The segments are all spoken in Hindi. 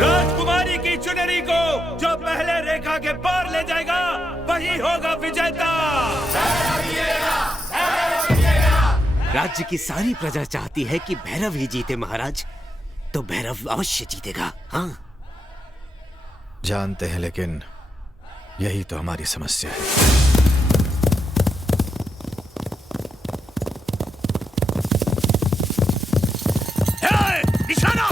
राजकुमारी की चुनरी को जो पहले रेखा के पार ले जाएगा वही होगा विजेता। राज्य की सारी प्रजा चाहती है कि भैरव ही जीते महाराज, तो भैरव अवश्य जीतेगा। हाँ जानते हैं, लेकिन यही तो हमारी समस्या है। निशाना!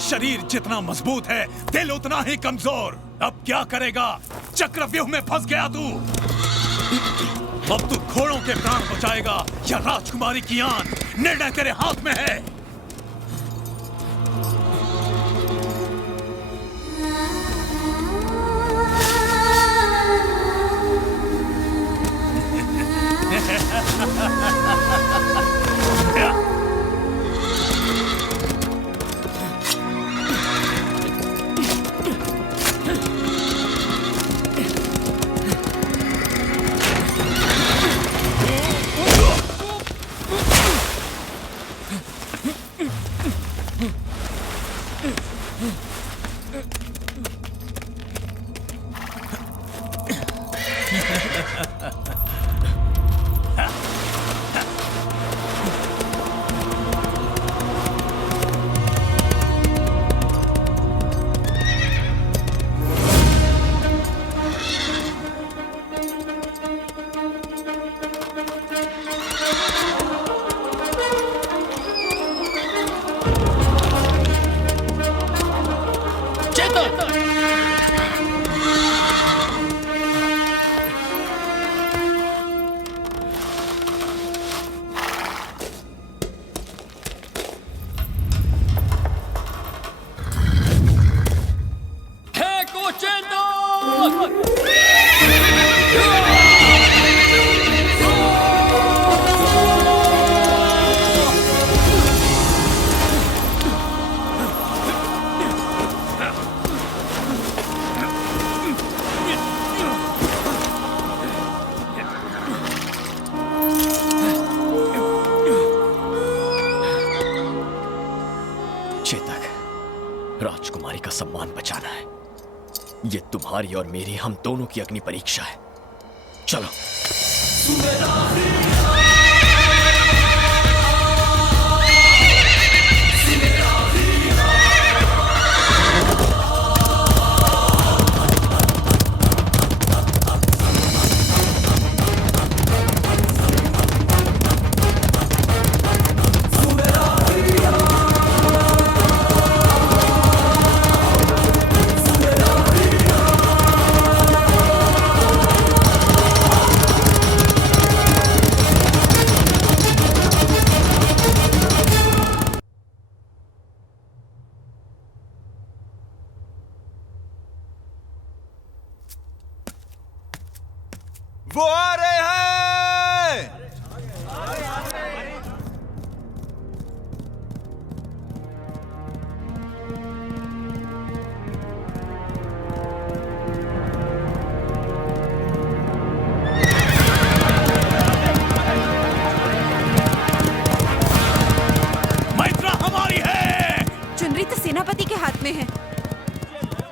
शरीर जितना मजबूत है, दिल उतना ही कमजोर। अब क्या करेगा? चक्रव्यूह में फंस गया तू। अब तू घोड़ों के प्राण बचाएगा या राजकुमारी की आन? निर्णय तेरे हाथ में है। राजकुमारी का सम्मान बचाना है। ये तुम्हारी और मेरी, हम दोनों की अग्नि परीक्षा है। चलो।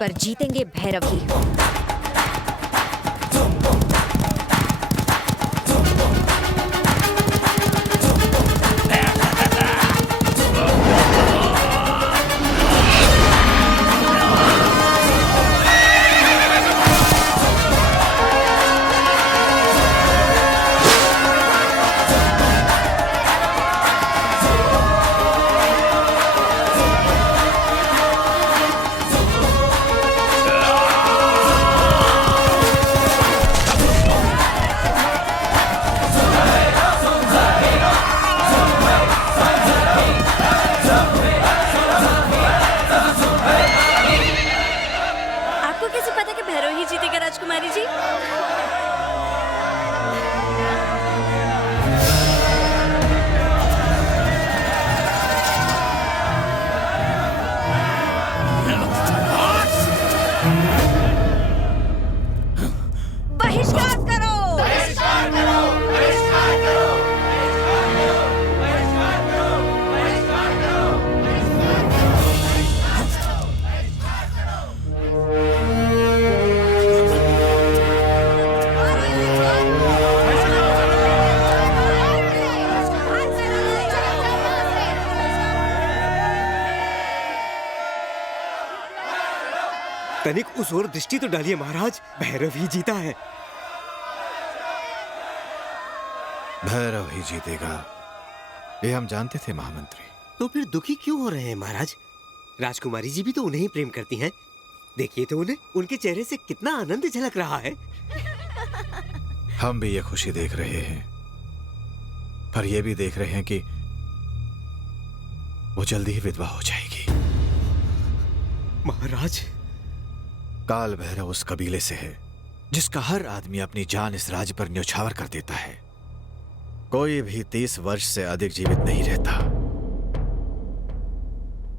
पर जीतेंगे भैरव ही। राजकुमारी जी। बहिष्कार करो, बहिष्कार करो, बहिष्कार करो, बहिष्कार करो, बहिष्कार करो, बहिष्कार तनिक उस ओर दृष्टि तो डालिए महाराज, भैरव ही जीता है। भैरव ही जीतेगा, ये हम जानते थे महामंत्री। तो फिर दुखी क्यों हो रहे हैं महाराज? राजकुमारी जी भी तो उन्हें ही प्रेम करती हैं। देखिए तो उन्हें, उनके चेहरे से कितना आनंद झलक रहा है। हम भी ये खुशी देख रहे हैं, पर ये भी देख रहे हैं कि वो जल्दी ही विधवा हो जाएगी। महाराज, काल भैरव उस कबीले से है जिसका हर आदमी अपनी जान इस राज्य पर न्यौछावर कर देता है। कोई भी 30 वर्ष से अधिक जीवित नहीं रहता।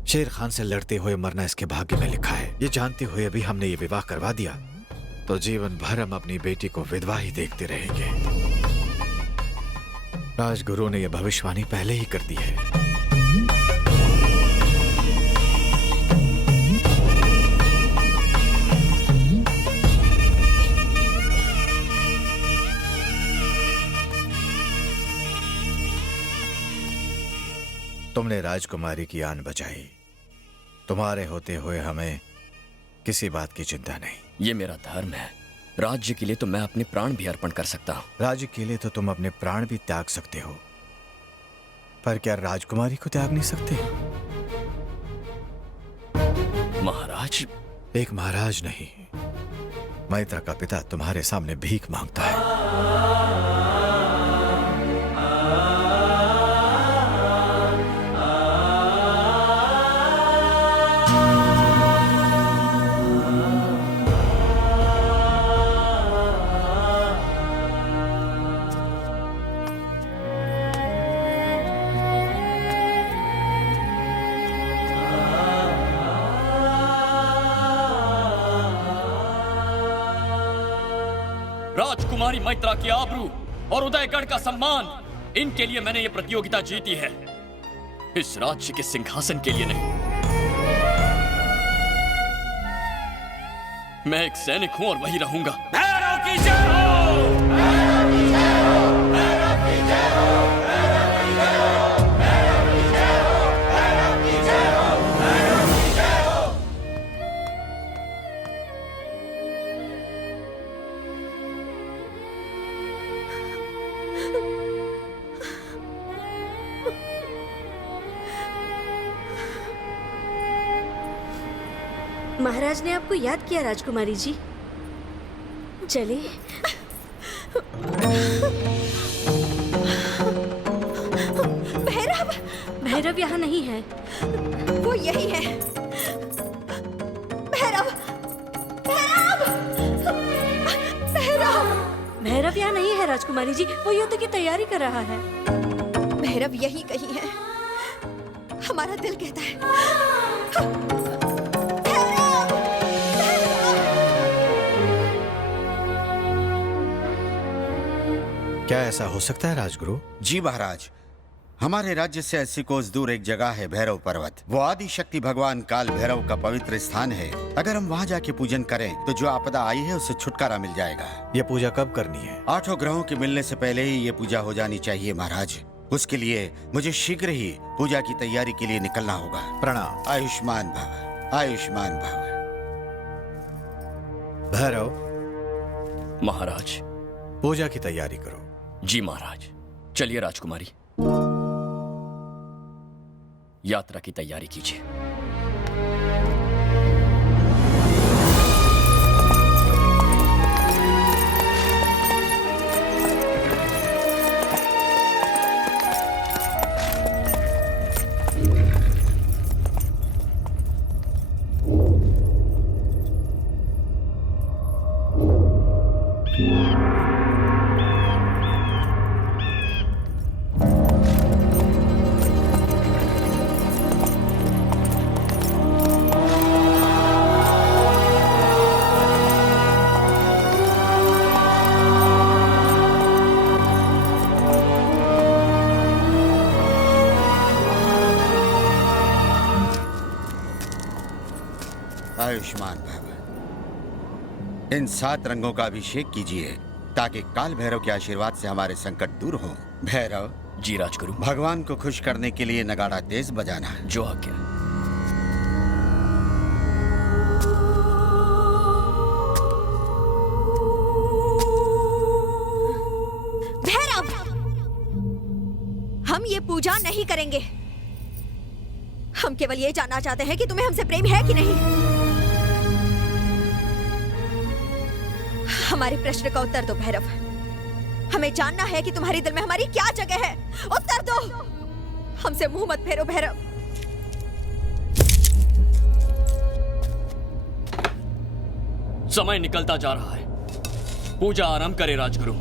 शेर खान से लड़ते हुए मरना इसके भाग्य में लिखा है। ये जानते हुए भी हमने ये विवाह करवा दिया तो जीवन भर हम अपनी बेटी को विधवा ही देखते रहेंगे। राजगुरु ने यह भविष्यवाणी पहले ही कर दी है। तुमने राजकुमारी की आन बचाई, तुम्हारे होते हुए हमें किसी बात की चिंता नहीं। ये मेरा धर्म है। राज्य के लिए तो मैं अपने प्राण भी अर्पण कर सकता हूँ। राज्य के लिए तो तुम अपने प्राण भी त्याग सकते हो, पर क्या राजकुमारी को त्याग नहीं सकते? महाराज, एक महाराज नहीं, मैत्रा का पिता तुम्हारे सामने भीख मांगता है। राजकुमारी मैत्रा की आबरू और उदयगढ़ का सम्मान, इनके लिए मैंने ये प्रतियोगिता जीती है, इस राज्य के सिंहासन के लिए नहीं। मैं एक सैनिक हूं और वही रहूंगा। भैरव की जय हो! भैरव की जय हो! भैरव की जय हो! भैरव की जय हो! भैरव की जय हो! भैरव की जय हो! भैरव की जय हो! महाराज ने आपको याद किया राजकुमारी जी। चलिए। भैरव, भैरव यहाँ नहीं है। वो यही है। भैरव, भैरव, भैरव, भैरव यहाँ नहीं है राजकुमारी जी, वो युद्ध की तैयारी कर रहा है। भैरव यही कहीं है, हमारा दिल कहता है। क्या ऐसा हो सकता है राजगुरु? जी महाराज, हमारे राज्य से 80 कोस दूर एक जगह है भैरव पर्वत। वो आदि शक्ति भगवान काल भैरव का पवित्र स्थान है। अगर हम वहाँ जाके पूजन करें तो जो आपदा आई है उससे छुटकारा मिल जाएगा। ये पूजा कब करनी है? 8 ग्रहों के मिलने से पहले ही ये पूजा हो जानी चाहिए महाराज। उसके लिए मुझे शीघ्र ही पूजा की तैयारी के लिए निकलना होगा। प्रणाम। आयुष्मान भव, आयुष्मान भव। भैरव महाराज। पूजा की तैयारी करो। जी महाराज। चलिए राजकुमारी, यात्रा की तैयारी कीजिए। आयुष्मान भव। इन 7 रंगों का अभिषेक कीजिए ताकि काल भैरव के आशीर्वाद से हमारे संकट दूर हों। भैरव। जी राजगुरु। भगवान को खुश करने के लिए नगाड़ा तेज बजाना है। जो आज्ञा। भैरव, हम ये पूजा नहीं करेंगे। हम केवल ये जानना चाहते हैं कि तुम्हें हमसे प्रेम है कि नहीं। हमारे प्रश्न का उत्तर दो भैरव। हमें जानना है कि तुम्हारे दिल में हमारी क्या जगह है। उत्तर दो। हमसे मुंह मत फेरो भैरव। समय निकलता जा रहा है। पूजा आरंभ करे राजगुरु।